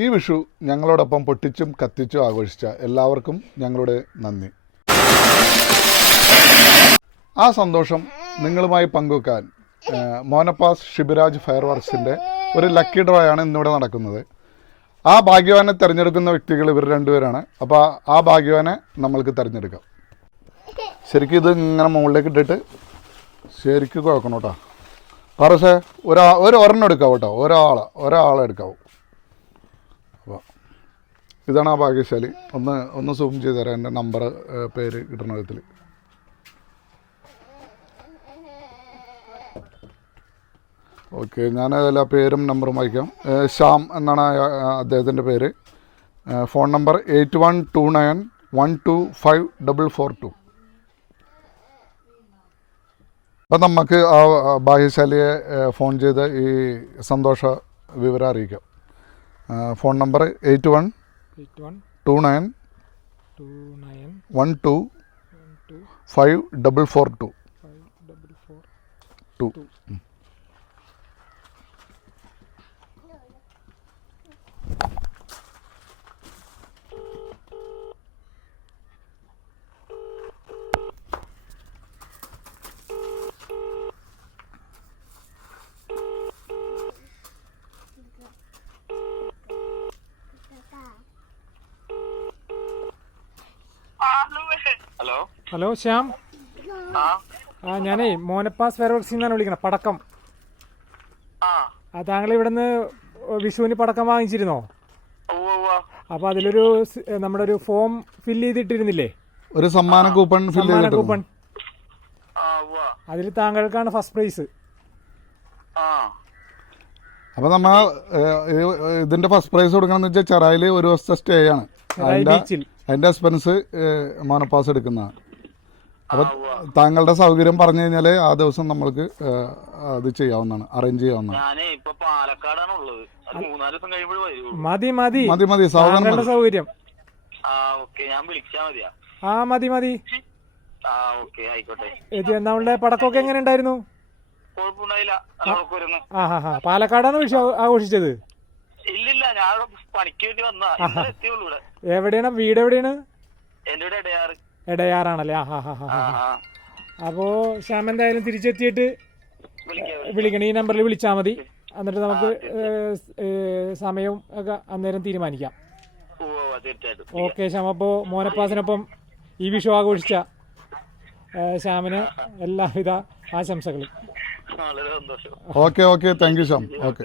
ഈ വിഷു ഞങ്ങളോടൊപ്പം പൊട്ടിച്ചും കത്തിച്ചും ആഘോഷിച്ച എല്ലാവർക്കും ഞങ്ങളുടെ നന്ദി. ആ സന്തോഷം നിങ്ങളുമായി പങ്കുവെക്കാൻ മോനപ്പാസ് ഷിബിരാജ് ഫയർ വർക്സിൻ്റെ ഒരു ലക്കി ഡ്രോ ആണ് ഇന്നിവിടെ നടക്കുന്നത്. ആ ഭാഗ്യവാനെ തിരഞ്ഞെടുക്കുന്ന വ്യക്തികൾ ഇവർ രണ്ടുപേരാണ്. അപ്പോൾ ആ ഭാഗ്യവാനെ നമ്മൾക്ക് തിരഞ്ഞെടുക്കാം. ശരിക്കും ഇത് ഇങ്ങനെ മുകളിലേക്ക് ഇട്ടിട്ട് ശരിക്കും കുഴക്കണം കേട്ടോ. പറസേ ഒരെണ്ണം എടുക്കാവും കേട്ടോ, ഒരാളെ എടുക്കാവും. അപ്പോൾ ഇതാണ് ആ ഭാഗ്യശാലി. ഒന്ന് സൂം ചെയ്ത് തരാം എൻ്റെ നമ്പർ പേര് കിട്ടുന്ന വിധത്തിൽ. ഓക്കെ, ഞാനതിൽ ആ പേരും നമ്പറും വായിക്കാം. ശ്യാം എന്നാണ് അദ്ദേഹത്തിൻ്റെ പേര്. Phone number 8129125442. അപ്പം നമുക്ക് ആ ഭാഗ്യശാലിയെ ഫോൺ ചെയ്ത് ഈ സന്തോഷ വിവരം അറിയിക്കാം. Phone number 8129125442. ഹലോ ശ്യാം, ഞാനേ മോനപ്പാസ് ഫയർ വർക്സിൽ നിന്നാണ് വിളിക്കുന്നത്. പടക്കം താങ്കൾ ഇവിടുന്ന് വിഷുവിന് പടക്കം വാങ്ങിച്ചിരുന്നോ? അപ്പൊ അതിലൊരു നമ്മുടെ ഒരു ഫോം ഫില്ല് ചെയ്തിട്ടിരുന്നില്ലേ, ഒരു സമ്മാന കൂപ്പൺ കൂപ്പൺ. അതിൽ താങ്കൾക്കാണ് ഫസ്റ്റ് പ്രൈസ്. അപ്പൊ നമ്മൾ ഇതിന്റെ ഫസ്റ്റ് പ്രൈസ് കൊടുക്കണമെന്ന് വെച്ചാൽ ചെറായിൽ ഒരു ദിവസത്തെ സ്റ്റേ ആണ്. അതിന്റെ എക്സ്പെൻസ് മോനപ്പാസ് എടുക്കുന്നതാണ്. അപ്പൊ താങ്കളുടെ സൗകര്യം പറഞ്ഞു കഴിഞ്ഞാല് ആ ദിവസം നമ്മൾക്ക് അത് ചെയ്യാവുന്നതാണ്, അറേഞ്ച് ചെയ്യാവുന്നതാണ്. മതി മതി മതി മതി താങ്കളുടെ സൗകര്യം. മതി. നമ്മളുടെ പടക്കമൊക്കെ എങ്ങനെ ഉണ്ടായിരുന്നു? പാലക്കാടാണ് വിഷു ആഘോഷിച്ചത്? ഇല്ലില്ല, ഞാൻ പണിക്ക് വേണ്ടി വന്നാ. എവിടെയാണ് വീട്? എവിടെയാണ്? എടയാറാണല്ലേ? അപ്പോ ശ്യാം എന്തായാലും തിരിച്ചെത്തിയിട്ട് വിളിക്കണം. ഈ നമ്പറിൽ വിളിച്ചാൽ മതി. എന്നിട്ട് നമുക്ക് സമയവും ഒക്കെ അന്നേരം തീരുമാനിക്കാം. ഓക്കെ ശ്യാം, അപ്പോ മോനപ്പാസിനൊപ്പം ഈ വിഷു ആഘോഷിച്ച ശ്യാമിന് എല്ലാവിധ ആശംസകളും. Okay thank you Shyam. Okay.